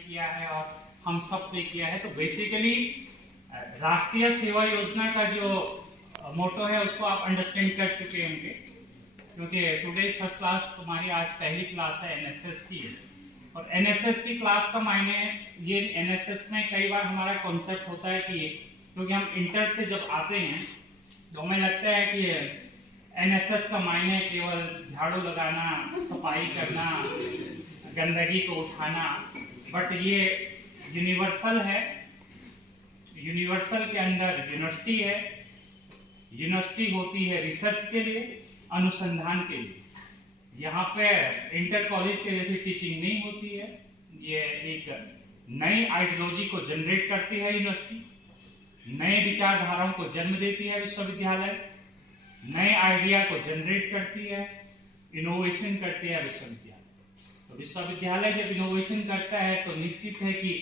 किया है और हम सब ने किया है। तो बेसिकली राष्ट्रीय सेवा योजना का जो मोटो है उसको आप अंडरस्टैंड कर चुके होंगे, क्योंकि टुडेज फर्स्ट क्लास तुम्हारी आज पहली क्लास है एनएसएस की। और एनएसएस की क्लास का मायने ये, एनएसएस में कई बार हमारा कॉन्सेप्ट होता है कि क्योंकि हम इंटर से जब आते हैं तो हमें लगता है कि एनएसएस का मायने केवल झाड़ू लगाना, सफाई करना, गंदगी को उठाना, बट ये यूनिवर्सल है। यूनिवर्सल के अंदर यूनिवर्सिटी है, यूनिवर्सिटी होती है रिसर्च के लिए, अनुसंधान के लिए। यहाँ पे इंटर कॉलेज के जैसी टीचिंग नहीं होती है। ये एक नई आइडियोलॉजी को जनरेट करती है यूनिवर्सिटी, नए विचारधाराओं को जन्म देती है विश्वविद्यालय, नए आइडिया को जनरेट करती है, इनोवेशन करती है विश्वविद्यालय। तो विश्वविद्यालय जब इनोवेशन करता है तो निश्चित है कि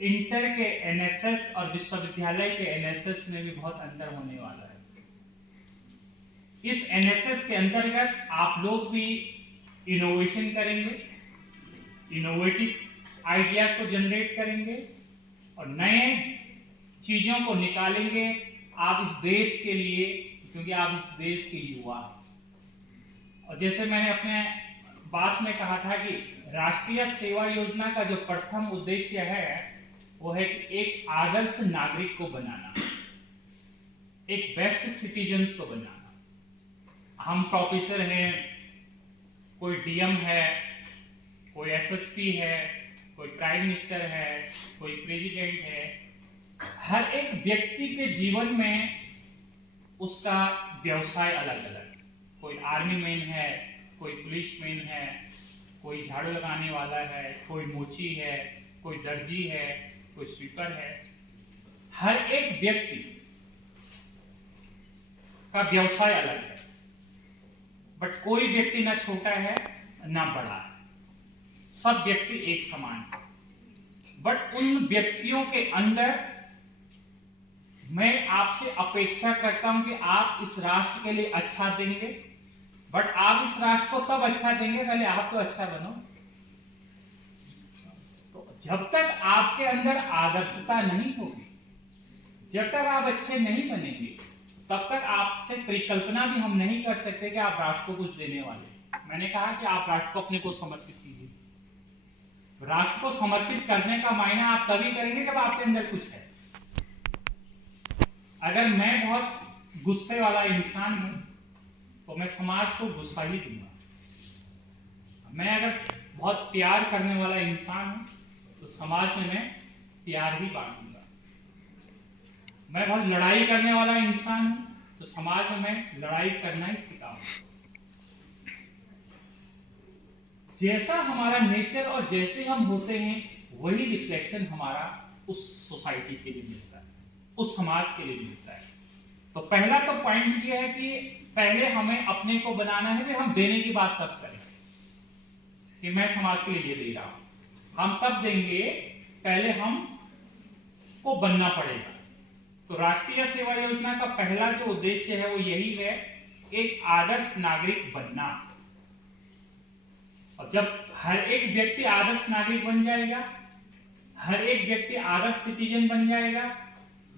इंटर के एनएसएस और विश्वविद्यालय के एनएसएस में भी बहुत अंतर होने वाला है। इस एनएसएस के अंतर्गत आप लोग भी इनोवेशन करेंगे, इनोवेटिव आइडियाज को जनरेट करेंगे और नए चीजों को निकालेंगे आप इस देश के लिए, क्योंकि आप इस देश के युवा हैं। और जैसे मैंने अपने बात में कहा था कि राष्ट्रीय सेवा योजना का जो प्रथम उद्देश्य है वो है कि एक आदर्श नागरिक को बनाना, एक बेस्ट सिटीजन्स को बनाना। हम प्रोफेसर हैं, कोई डीएम है, कोई एसएसपी है, कोई प्राइम मिनिस्टर है, कोई प्रेसिडेंट है। हर एक व्यक्ति के जीवन में उसका व्यवसाय अलग अलग, कोई आर्मी मैन है, कोई पुलिस मैन है, कोई झाड़ू लगाने वाला है, कोई मोची है, कोई दर्जी है, कोई स्वीपर है। हर एक व्यक्ति का व्यवसाय अलग है, बट कोई व्यक्ति ना छोटा है ना बड़ा है, सब व्यक्ति एक समान है। बट उन व्यक्तियों के अंदर मैं आपसे अपेक्षा करता हूं कि आप इस राष्ट्र के लिए अच्छा देंगे, बट आप इस राष्ट्र को तब अच्छा देंगे पहले आप तो अच्छा बनो। तो जब तक आपके अंदर आदर्शता नहीं होगी, जब तक आप अच्छे नहीं बनेंगे, तब तक आपसे परिकल्पना भी हम नहीं कर सकते कि आप राष्ट्र को कुछ देने वाले। मैंने कहा कि आप राष्ट्र को अपने को समर्पित कीजिए। राष्ट्र को समर्पित करने का मायना आप तभी करेंगे जब आपके अंदर कुछ है। अगर मैं बहुत गुस्से वाला इंसान हूं तो मैं समाज को गुस्सा ही दूंगा। मैं अगर बहुत प्यार करने वाला इंसान हूं तो समाज में मैं प्यार ही बांटूंगा। मैं बहुत लड़ाई करने वाला इंसान हूं तो समाज में मैं लड़ाई करना ही सिखाऊंगा। जैसा हमारा नेचर और जैसे हम होते हैं वही रिफ्लेक्शन हमारा उस सोसाइटी के लिए मिलता है, उस समाज के लिए मिलता है। तो पहला तो पॉइंट ये है कि पहले हमें अपने को बनाना है कि हम देने की बात तब करें कि मैं समाज के लिए ये दे रहा हूं। हम तब देंगे, पहले हम को बनना पड़ेगा। तो राष्ट्रीय सेवा योजना का पहला जो उद्देश्य है वो यही है, एक आदर्श नागरिक बनना। और जब हर एक व्यक्ति आदर्श नागरिक बन जाएगा, हर एक व्यक्ति आदर्श सिटीजन बन जाएगा,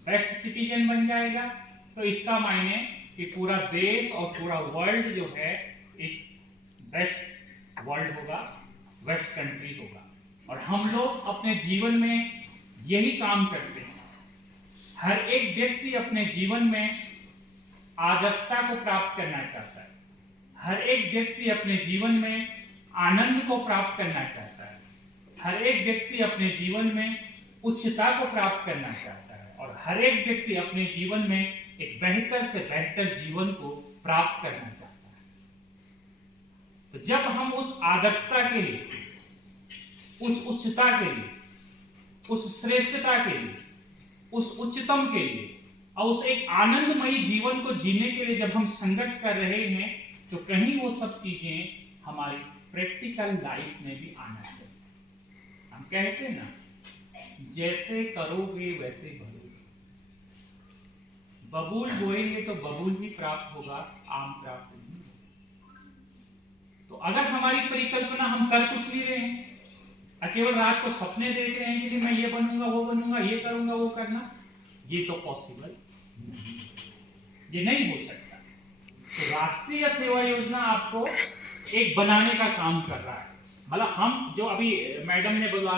बेस्ट सिटीजन बन जाएगा, तो इसका मायने कि पूरा देश और पूरा वर्ल्ड जो है एक बेस्ट वर्ल्ड होगा, बेस्ट कंट्री होगा। और हम लोग अपने जीवन में यही काम करते हैं। हर एक व्यक्ति अपने जीवन में आदर्शता को प्राप्त करना चाहता है, हर एक व्यक्ति अपने जीवन में आनंद को प्राप्त करना चाहता है, हर एक व्यक्ति अपने जीवन में उच्चता को प्राप्त करना चाहता है, और हर एक व्यक्ति अपने जीवन में एक बेहतर से बेहतर जीवन को प्राप्त करना चाहता है। तो जब हम उस आदर्शता के लिए, उस उच्चता के लिए, उस श्रेष्ठता के लिए, उस उच्चतम के लिए और उस एक आनंदमयी जीवन को जीने के लिए जब हम संघर्ष कर रहे हैं, तो कहीं वो सब चीजें हमारी प्रैक्टिकल लाइफ में भी आना चाहिए। हम कहते हैं ना, जैसे करोगे वैसे भरोगे। बबूल बोएंगे तो बबूल ही प्राप्त होगा, आम प्राप्त नहीं होगा। तो अगर हमारी परिकल्पना हम कर कुछ नहीं रहे हैं, और केवल रात को सपने देख रहे हैं कि मैं ये बनूंगा, वो बनूंगा, ये करूंगा, वो करना, ये तो पॉसिबल, ये नहीं हो सकता। तो राष्ट्रीय सेवा योजना आपको एक बनाने का काम कर रहा है। मतलब हम जो अभी मैडम ने बोला,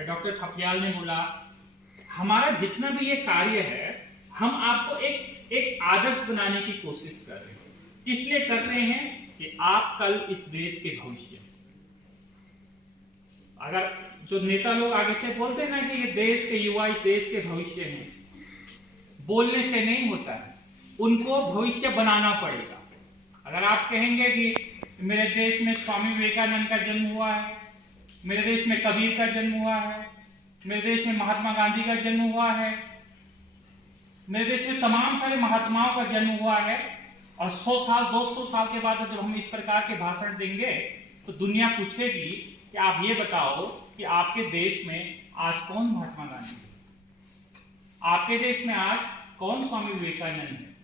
डॉक्टर थपलियाल ने बोला, हमारा जितना भी ये कार्य है, हम आपको एक आदर्श बनाने की कोशिश कर रहे हैं। इसलिए कर रहे हैं कि आप कल इस देश के भविष्य, अगर जो नेता लोग आगे से बोलते हैं ना कि ये देश के युवा, देश के भविष्य हैं, बोलने से नहीं होता है, उनको भविष्य बनाना पड़ेगा। अगर आप कहेंगे कि मेरे देश में स्वामी विवेकानंद का जन्म हुआ है, मेरे देश में कबीर का जन्म हुआ है, मेरे देश में महात्मा गांधी का जन्म हुआ है, मेरे देश में तमाम सारे महात्माओं का जन्म हुआ है, और 100 साल 200 साल के बाद जब हम इस प्रकार के भाषण देंगे तो दुनिया पूछेगी कि आप ये बताओ कि आपके देश में आज कौन महात्मा गांधी है, आपके देश में आज कौन स्वामी विवेकानंद है,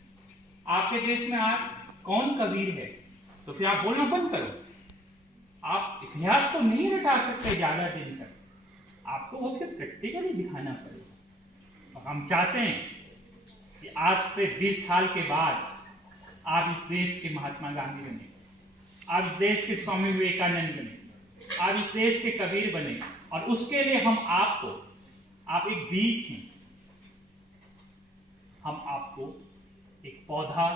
आपके देश में आज कौन कबीर है। तो फिर आप बोलना बंद करो। आप इतिहास को नहीं रटा सकते ज्यादा दिन तक, आपको वो फिर प्रैक्टिकली दिखाना पड़ेगा। और हम चाहते हैं कि आज से 20 साल के बाद आप इस देश के महात्मा गांधी बने, आप इस देश के स्वामी विवेकानंद बने, आप इस देश के कबीर बने। और उसके लिए हम आपको, आप एक बीज हैं, हम आपको एक पौधा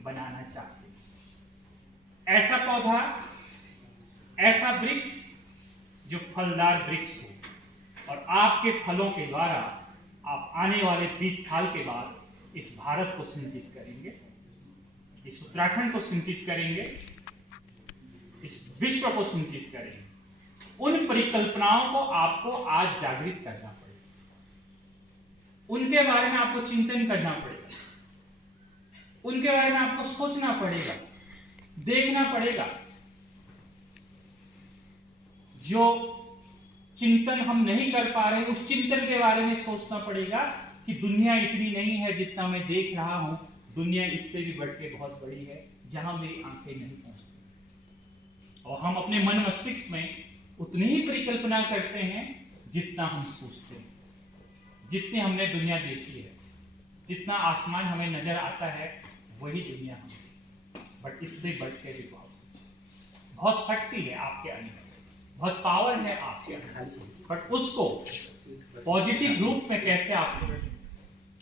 बनाना चाहते हैं। ऐसा पौधा, ऐसा वृक्ष जो फलदार वृक्ष हो, और आपके फलों के द्वारा आप आने वाले 20 साल के बाद इस भारत को सिंचित करेंगे, इस उत्तराखंड को सिंचित करेंगे, इस विश्व को सिंचित करेंगे। उन परिकल्पनाओं को आपको आज जागृत करना पड़ेगा, उनके बारे में आपको चिंतन करना पड़ेगा, उनके बारे में आपको सोचना पड़ेगा, देखना पड़ेगा। जो चिंतन हम नहीं कर पा रहे, उस चिंतन के बारे में सोचना पड़ेगा कि दुनिया इतनी नहीं है जितना मैं देख रहा हूं, दुनिया इससे भी बढ़ के बहुत बड़ी है, जहां मेरी आंखें नहीं पहुंचती। और हम अपने मन मस्तिष्क में उतनी ही परिकल्पना करते हैं जितना हम सोचते हैं, जितनी हमने दुनिया देखी है, जितना आसमान हमें नजर आता है वही दुनिया हमें। बट इससे बढ़ के भी बहुत शक्ति है आपके अंदर, बहुत पावर है आपके अंदर, बट उसको पॉजिटिव रूप में कैसे आप,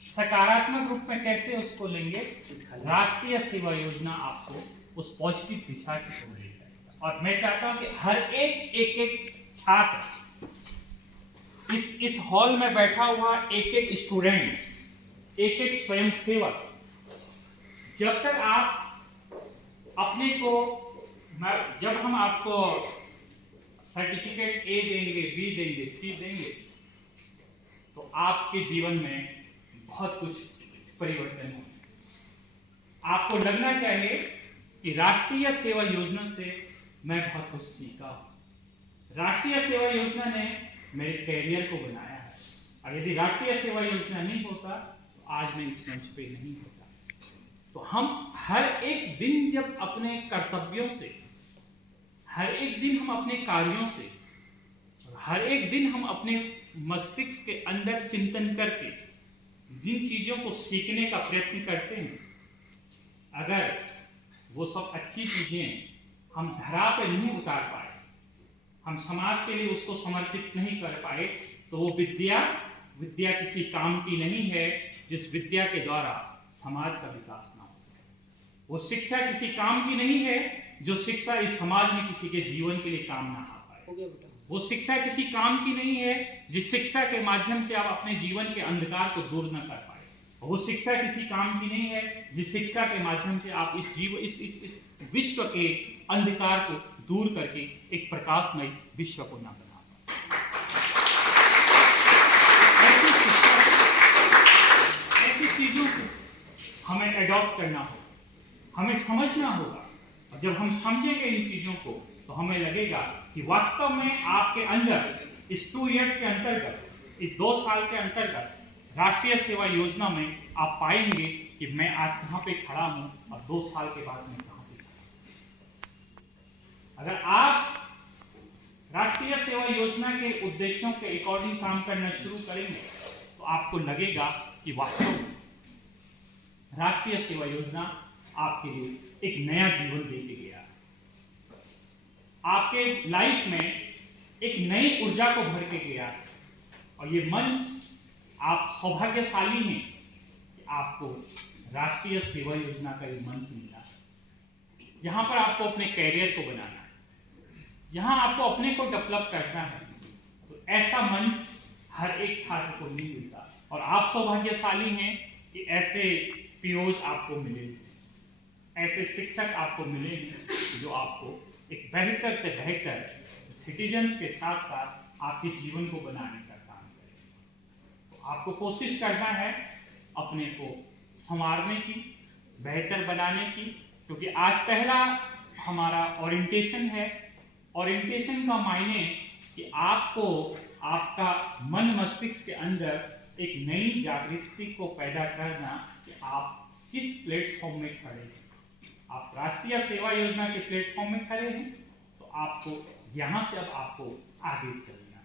सकारात्मक रूप में कैसे उसको लेंगे, राष्ट्रीय सेवा योजना आपको उस पॉजिटिव दिशा की ओर ले जाएगा। और मैं चाहता हूं कि हर एक छात्र, इस हॉल में बैठा हुआ एक स्टूडेंट, एक स्वयंसेवक, जब तक आप अपने को, जब हम आपको सर्टिफिकेट ए देंगे, बी देंगे, सी देंगे, तो आपके जीवन में बहुत कुछ परिवर्तन हो। आपको लगना चाहिए कि राष्ट्रीय सेवा योजना से मैं बहुत कुछ सीखा हूं, राष्ट्रीय सेवा योजना ने मेरे कैरियर को बनाया है, और यदि राष्ट्रीय सेवा योजना नहीं होता तो आज मैं इस मंच पे नहीं होता। तो हम हर एक दिन जब अपने कर्तव्यों से, हर एक दिन हम अपने कार्यों से, हर एक दिन हम अपने मस्तिष्क के अंदर चिंतन करके जिन चीजों को सीखने का प्रयत्न करते हैं, अगर वो सब अच्छी चीजें हम धरा पे नहीं उतार पाए, हम समाज के लिए उसको समर्पित नहीं कर पाए, तो वो विद्या किसी काम की नहीं है जिस विद्या के द्वारा समाज का विकास ना हो। वो शिक्षा किसी काम की नहीं है जो शिक्षा इस समाज में किसी के जीवन के लिए काम ना आ पाए। वो शिक्षा किसी काम की नहीं है जिस शिक्षा के माध्यम से आप अपने जीवन के अंधकार को दूर न कर पाए। वो शिक्षा किसी काम की नहीं है जिस शिक्षा के माध्यम से आप इस विश्व के अंधकार को दूर करके एक प्रकाशमय विश्व को ना बना पाए। ऐसी चीजों को हमें एडॉप्ट करना होगा, हमें समझना होगा, और जब हम समझेंगे इन चीजों को तो हमें लगेगा कि वास्तव में आपके अंदर इस 2 इयर्स के अंतर्गत, इस 2 साल के अंतर्गत राष्ट्रीय सेवा योजना में आप पाएंगे कि मैं आज कहां पे खड़ा हूं और 2 साल के बाद मैं कहां पे खड़ा हूं। अगर आप राष्ट्रीय सेवा योजना के उद्देश्यों के अकॉर्डिंग काम करना शुरू करेंगे तो आपको लगेगा कि वास्तव में राष्ट्रीय सेवा योजना आपके लिए एक नया जीवन देके गया, आपके लाइफ में एक नई ऊर्जा को भर के गया। और ये मंच, आप सौभाग्यशाली हैं कि आपको राष्ट्रीय सेवा योजना का ये मंच मिला, जहां पर आपको अपने कैरियर को बनाना है, जहां आपको अपने को डेवलप करना है। तो ऐसा मंच हर एक छात्र को नहीं मिलता, और आप सौभाग्यशाली हैं कि ऐसे पीओज आपको मिले, ऐसे शिक्षक आपको मिले हैं जो आपको एक बेहतर से बेहतर सिटीजन्स के साथ साथ आपके जीवन को बनाने का काम करें। तो आपको कोशिश करना है अपने को संवारने की, बेहतर बनाने की, क्योंकि आज पहला हमारा ओरिएंटेशन है। ओरिएंटेशन का मायने कि आपको आपका मन मस्तिष्क के अंदर एक नई जागृति को पैदा करना कि आप किस प्लेटफॉर्म में खड़े हैं। आप राष्ट्रीय सेवा योजना के प्लेटफॉर्म में खड़े हैं, तो आपको यहाँ से अब आपको आगे चलना